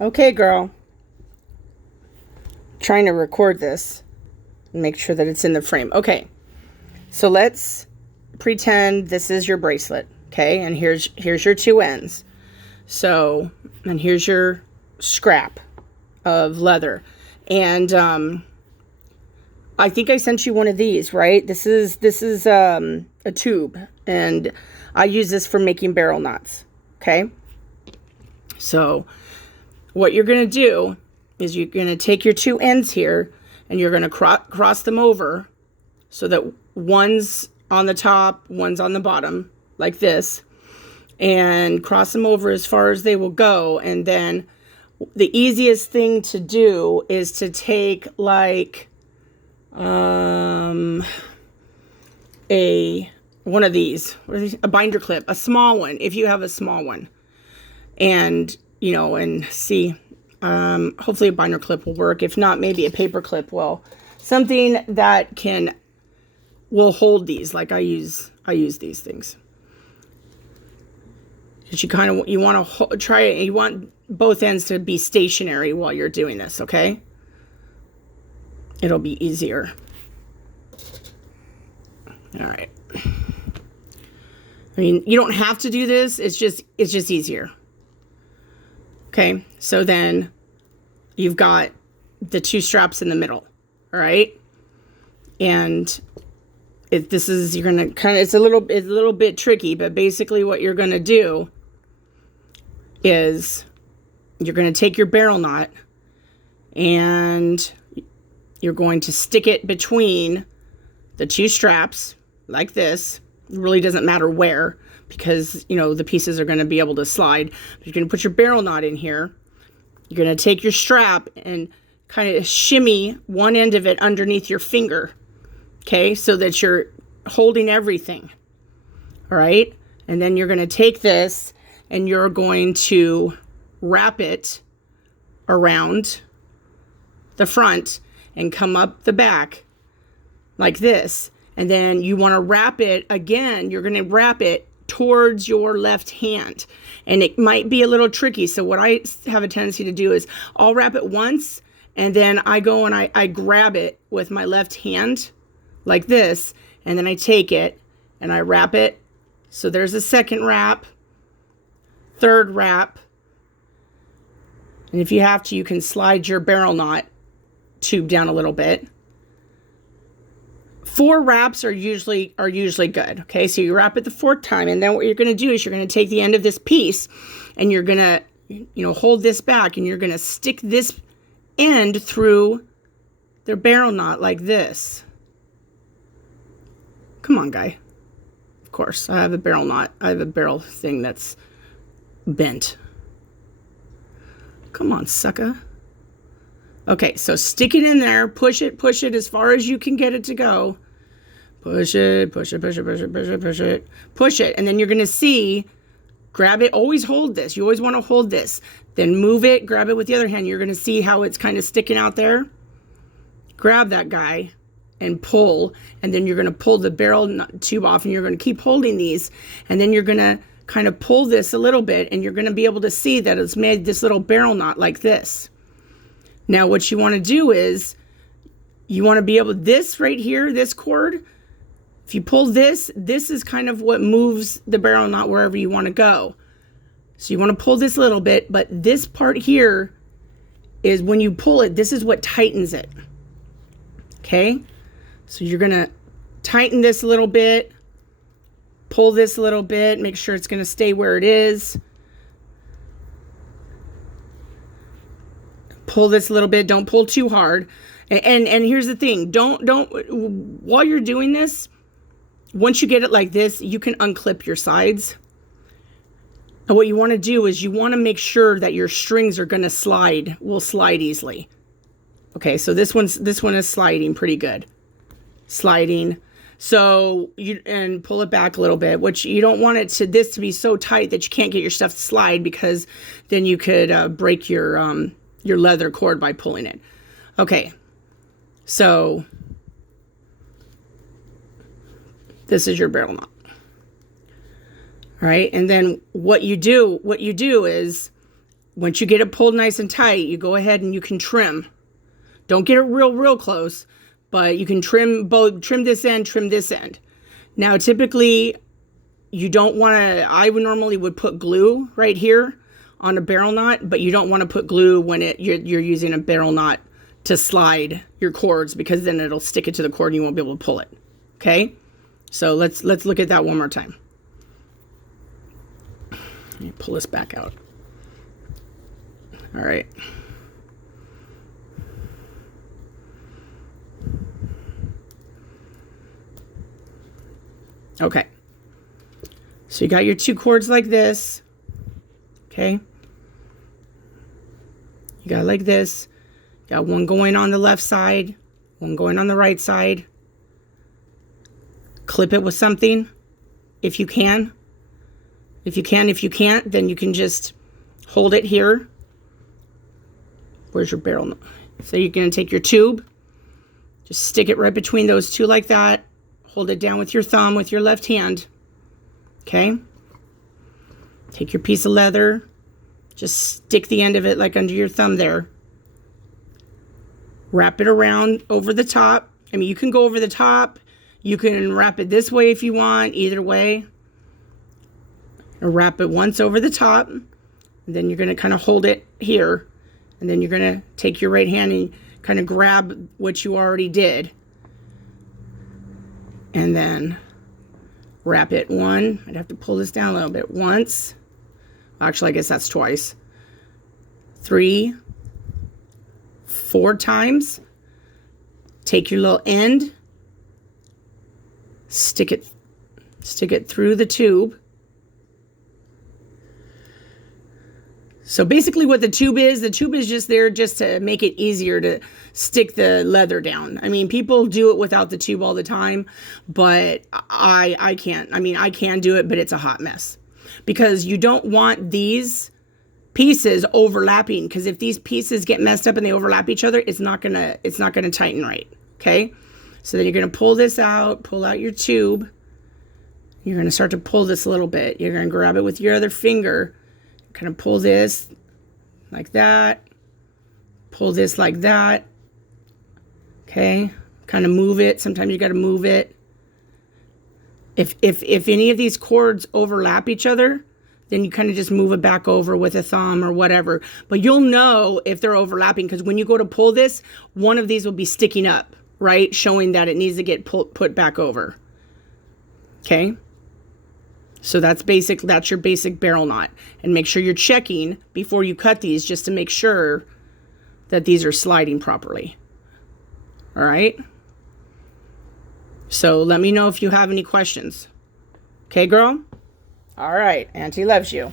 Okay, girl. Trying to record this and make sure that it's in the frame. Okay. So let's pretend this is your bracelet. Okay, and here's your two ends. So, and here's your scrap of leather. And I think I sent you one of these, right? This is a tube, and I use this for making barrel knots. Okay? So, what you're going to do is you're going to take your two ends here and you're going to cross them over so that one's on the top, one's on the bottom, like this, and cross them over as far as they will go. And then the easiest thing to do is to take like one of these, a binder clip, a small one, if you have a small one, and and see, hopefully a binder clip will work. If not, maybe a paper clip will. Something that will hold these, like I use these things. Because you want to try it. You want both ends to be stationary while you're doing this. Okay, it'll be easier. All right. I mean, you don't have to do this. It's just easier. Okay, so then you've got the two straps in the middle. All right, and you're gonna it's a little bit tricky, but basically what you're gonna do is you're gonna take your barrel knot and you're going to stick it between the two straps like this. It really doesn't matter where, because the pieces are going to be able to slide. But you're going to put your barrel knot in here. You're going to take your strap and kind of shimmy one end of it underneath your finger, okay, so that you're holding everything. All right, and then you're going to take this and you're going to wrap it around the front and come up the back like this. And then you want to wrap it again. You're going to wrap it towards your left hand. And it might be a little tricky. So what I have a tendency to do is I'll wrap it once, and then I go and I grab it with my left hand like this. And then I take it and I wrap it. So there's a second wrap, third wrap. And if you have to, you can slide your barrel knot tube down a little bit. 4 wraps are usually good. Okay, so you wrap it the 4th time, and then what you're going to do is you're going to take the end of this piece and you're going to hold this back, and you're going to stick this end through the barrel knot like this. Come on, guy. Of course, I have a barrel knot. I have a barrel thing that's bent. Come on, sucker. Okay, so stick it in there, push it as far as you can get it to go. Push it, push it, push it, push it, push it, push it, push it. And then you're going to see, grab it, always hold this. You always want to hold this. Then move it, grab it with the other hand. You're going to see how it's kind of sticking out there. Grab that guy and pull, and then you're going to pull the barrel tube off, and you're going to keep holding these. And then you're going to kind of pull this a little bit, and you're going to be able to see that it's made this little barrel knot like this. Now, what you want to do is you want to be able, this right here, this cord, if you pull this is kind of what moves the barrel knot wherever you want to go. So you want to pull this a little bit, but this part here is when you pull it, this is what tightens it. Okay? So you're going to tighten this a little bit, pull this a little bit, make sure it's going to stay where it is. Pull this a little bit. Don't pull too hard. And here's the thing. Don't while you're doing this, once you get it like this, you can unclip your sides. And what you want to do is you want to make sure that your strings are going to will slide easily. Okay, so this one is sliding pretty good. Sliding. So and pull it back a little bit, which you don't want this to be so tight that you can't get your stuff to slide, because then you could break your leather cord by pulling it. Okay, so this is your barrel knot. All right, and then what you do is once you get it pulled nice and tight, you go ahead and you can trim. Don't get it real close, but you can trim this end, trim this end. Now, typically, you don't want to, I would normally put glue right here on a barrel knot, but you don't want to put glue when you're using a barrel knot to slide your cords, because then it'll stick it to the cord and you won't be able to pull it. Okay? So let's look at that one more time. Let me pull this back out. All right. Okay. So you got your two cords like this. Okay. You got it like this. Got one going on the left side, one going on the right side. Clip it with something if you can. If you can't, then you can just hold it here. Where's your barrel? So you're going to take your tube, just stick it right between those two like that. Hold it down with your thumb with your left hand. Okay? Take your piece of leather, just stick the end of it like under your thumb there. Wrap it around over the top. I mean, you can go over the top. You can wrap it this way if you want, either way. Or wrap it once over the top. And then you're going to kind of hold it here. And then you're going to take your right hand and kind of grab what you already did. And then wrap it one. I'd have to pull this down a little bit. Once. Actually, I guess that's twice. 3, 4 times. Take your little end. Stick it through the tube. So basically what the tube is just there just to make it easier to stick the leather down. I mean, people do it without the tube all the time, but I can't. I mean, I can do it, but it's a hot mess. Because you don't want these pieces overlapping, because if these pieces get messed up and they overlap each other, it's not gonna tighten right. Okay? So then you're gonna pull out your tube. You're gonna start to pull this a little bit. You're gonna grab it with your other finger. Kind of pull this like that. Pull this like that. Okay? Kind of move it. Sometimes you got to move it. If any of these cords overlap each other, then you kind of just move it back over with a thumb or whatever. But you'll know if they're overlapping, because when you go to pull this, one of these will be sticking up, right? Showing that it needs to get put back over. Okay? So that's your basic barrel knot. And make sure you're checking before you cut these, just to make sure that these are sliding properly. All right? So let me know if you have any questions. Okay, girl? All right. Auntie loves you.